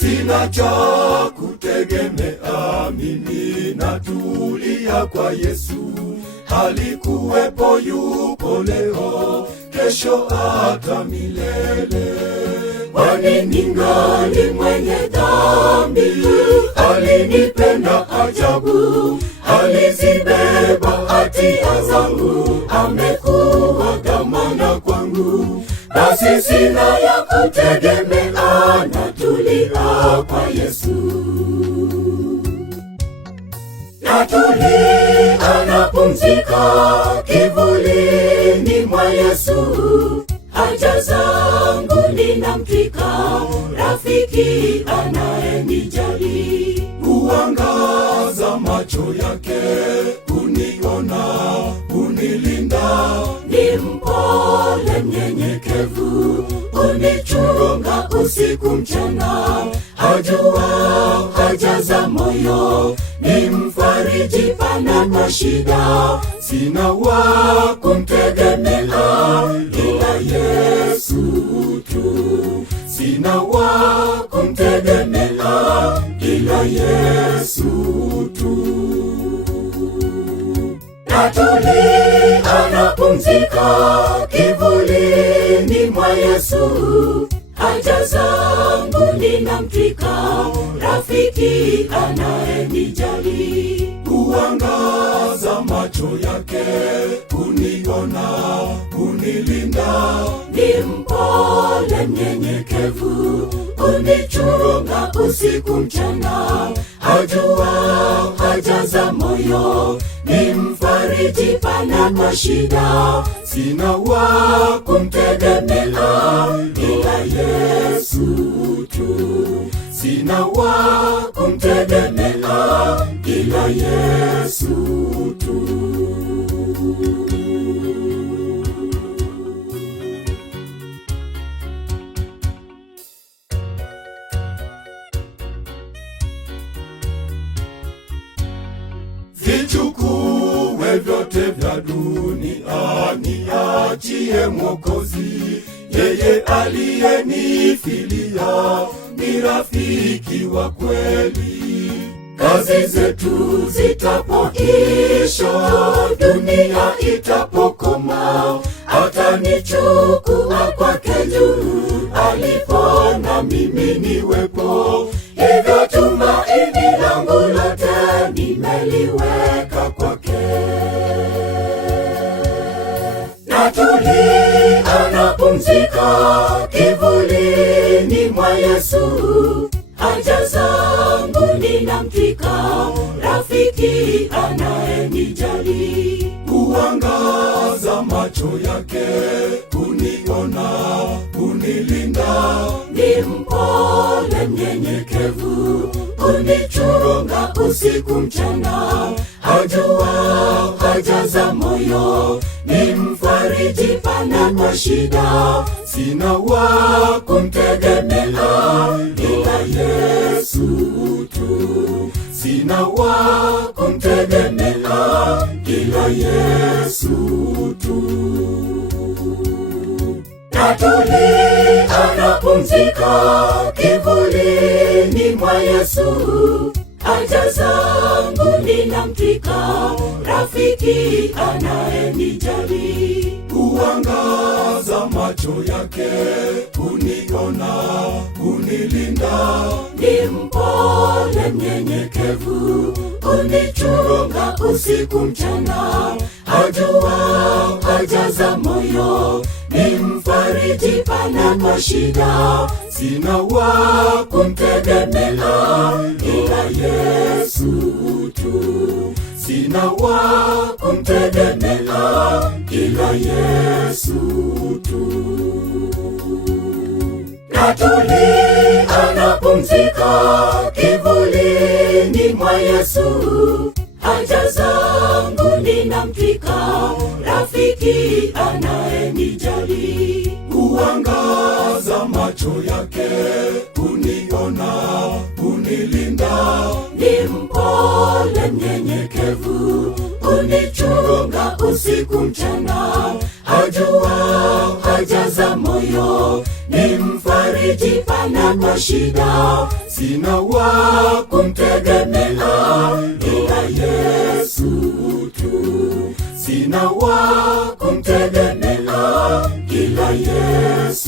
sina cha kutegemea, mimi natulia kwa Yesu. Alikuwepo, yupo leo, kesho hata milele. Kwani ningali mwenye dhambi, alinipenda ajabu, alizibeba hatia zangu, amekuwa dhamana kwangu. Basi sina ya kutegemea, natulia kwa Yesu. Natulia, napumzika kivulini mwa Yesu. Haja zangu ninamtwika, rafiki anayenijali. Huangaza macho yake, uniona, unilinda. Ni mpole mnyenyekevu, unichunga usiku mchana. Ajua haja za moyo, ni mfariji panapo shida. Sina wa kumtegemea ila Yesu tu. Sina wa kumtegemea ila Yesu tu. Natulia, napumzika kivulini mwa Yesu. Haja zangu ninamtwika, rafiki anayenijali. Huangaza macho yake, uniona, unilinda. Ni mpole mnyenyekevu, unichunga usiku mchana. Ajua haja za moyo, ni mfariji panapo shida. Sina wa kumtegemea ila Yesu tu. Sina wa kumtegemea ila Yesu tu. Vichukue vyote vya dunia, niachie Mwokozi. Yeye aliyenifilia ni rafiki wa kweli. Kazi zetu zitapoisha, dunia itapokoma, atanichukua kwake juu, alipo na mimi niwepo. Hivyo tumaini langu lote nimeliweka kwake. Natulia, napumzika kivulini mwa Yesu. Haja zangu ninamtwika, rafiki anayenijali. Huangaza macho yake, uniona, unilinda. Ni mpole mnyenyekevu, unichunga usiku mchana. Ajua haja za moyo, ni mfariji panapo shida. Sina wa kumtegemea ila Yesu tu. Sina wa kumtegemea ila Yesu tu. Natulia, napumzika kivulini mwa Yesu. Haja zangu ninamtwika, rafiki anayenijali. Huangaza macho yake, uniona, unilinda. Ni mpole mnyenyekevu, unichunga usiku mchana. Ajua haja za moyo, ni mfariji panapo shida. Sina wa kumtegemea ila Yesu tu. Sina wa kumtegemea ila Yesu tu. Natulia, napumzika kivulini mwa Yesu. Haja zangu ninamtwika, rafiki anayenijali. Huangaza macho yake, uniona, unilinda. Ni mpole mnyenyekevu, unichunga usiku mchana. Ajua haja za moyo, ni mfariji panapo shida. sina wa kumtegemea ila Yesu tu, sina wa kumtegemea ila Yesu.